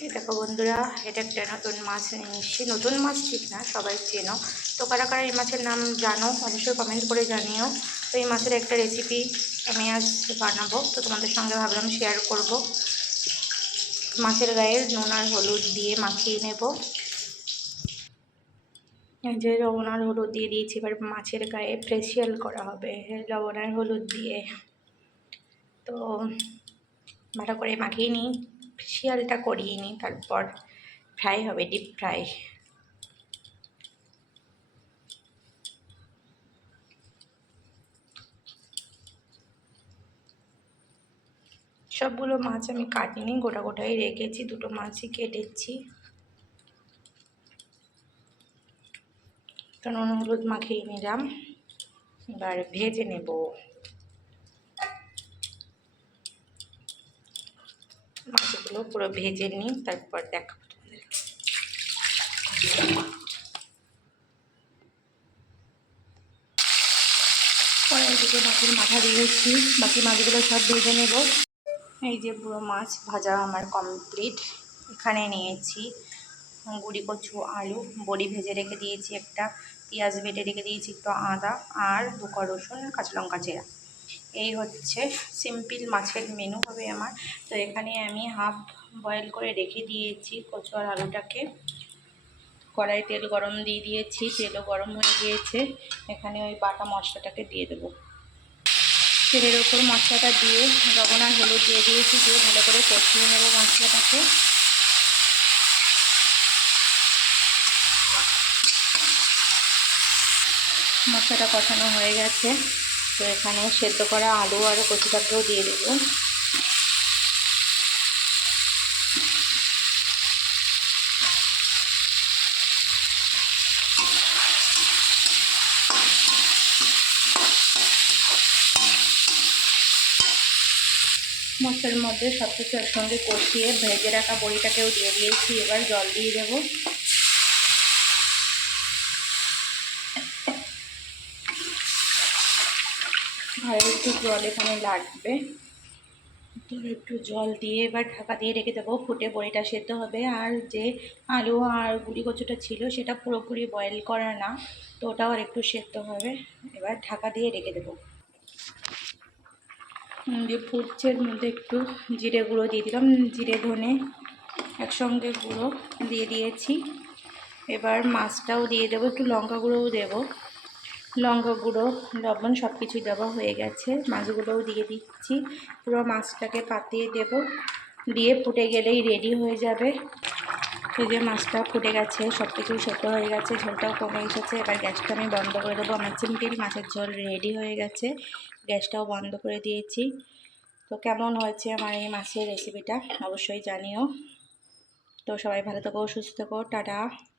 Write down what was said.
দেখো বন্ধুরা, এটা একটা নতুন মাছ নিয়ে এসেছি। নতুন মাছ ঠিক না, সবাই চেনো। তো কারা কারা এই মাছের নাম জানো, অবশ্যই কমেন্ট করে জানিও। তো এই মাছের একটা রেসিপি আমি আজ বানাবো। তো তোমাদের সঙ্গে ভাবলাম শেয়ার করব। মাছের গায়ে নুন আর হলুদ দিয়ে মাখিয়ে নেব। যে লবণ আর হলুদ দিয়ে দিয়েছি, এবার মাছের গায়ে ফেসিয়াল করা হবে, লবণ আর হলুদ দিয়ে। তো ভালো করে মাখিয়ে নিই, শিয়ালটা করিয়ে নিই, তারপর ফ্রাই হবে ডিপ ফ্রাই সবগুলো মাছ আমি কাটিনি গোটা গোটাই রেখেছি, দুটো মাছই কেটেছি। তো নুন, হলুদ মাখিয়ে নিলাম, এবার ভেজে নেব। মাছগুলো পুরো ভেজে নিই তারপর দেখাবো পরের মাথা দিয়েছি বাকি মাছগুলো সব ভেজে নেব। এই যে পুরো মাছ ভাজা আমার কমপ্লিট। এখানে নিয়েছি গুড়ি কচু, আলু, বড়ি ভেজে রেখে দিয়েছি একটা, পেঁয়াজ বেটে রেখে দিয়েছি একটু আদা, আর দু ক রসুন কাঁচা লঙ্কা চেরা এই হচ্ছে সিম্পল মাছের মেনু হবে আমার। তো এখানে আমি হাফ বয়েল করে রেখে দিয়েছি কচু আর আলুটাকে। কড়াই তেল গরম দিয়ে দিয়েছি, তেলও গরম হয়ে গিয়েছে। এখানে ওই বাটা মশলাটাকে দিয়ে দেবো। তেলের ওপর মশলাটা দিয়ে লবণ আর হলুদ দিয়ে দিয়েছি, দিয়ে ভালো করে কষিয়ে নেব মশলাটাকে। মশলাটা কষানো হয়ে গেছে। তো এখানে সেদ্ধ করা আলু আর কচুটাকেও দিয়ে দেবো। মশলার মধ্যে সব কিছু একসঙ্গে কষিয়ে ভেজে রাখা বড়িটাকেও দিয়ে দিয়েছি, এবার জল দিয়ে দেবো। আর একটু জল এখানে লাগবে। তো একটু জল দিয়ে এবার ঢাকা দিয়ে রেখে দেবো। ফুটে বড়িটা সেদ্ধ হবে। আর যে আলু আর গুড়ি কচুটা ছিল, সেটা পুরোপুরি বয়েল করা না, তো ওটাও আর একটু সেদ্ধ হবে। এবার ঢাকা দিয়ে রেখে দেবো। যে ফুটছের মধ্যে একটু জিরে গুঁড়ো দিয়ে দিলাম। জিরে ধনে একসঙ্গে গুঁড়ো দিয়ে দিয়েছি। এবার মাছটাও দিয়ে দেবো, একটু লঙ্কা গুঁড়োও দেবো। লঙ্কা গুঁড়ো, লবণ সব কিছু দেওয়া হয়ে গেছে। মাছগুলোও দিয়ে দিচ্ছি। পুরো মাছটাকে পাতিয়ে দেব। দিয়ে ফুটে গেলেই রেডি হয়ে যাবে। এই যে মাছটা ফুটে গেছে সব কিছুই সেদ্ধ হয়ে গেছে, ঝোলটাও কমে এসেছে। এবার গ্যাসটা আমি বন্ধ করে দেবো। আমার সিম্পল মাছের ঝোল রেডি হয়ে গেছে। গ্যাসটাও বন্ধ করে দিয়েছি। তো কেমন হয়েছে আমার এই মাছের রেসিপিটা অবশ্যই জানিও। তো সবাই ভালো থাকো, সুস্থ থাকো। টাটা।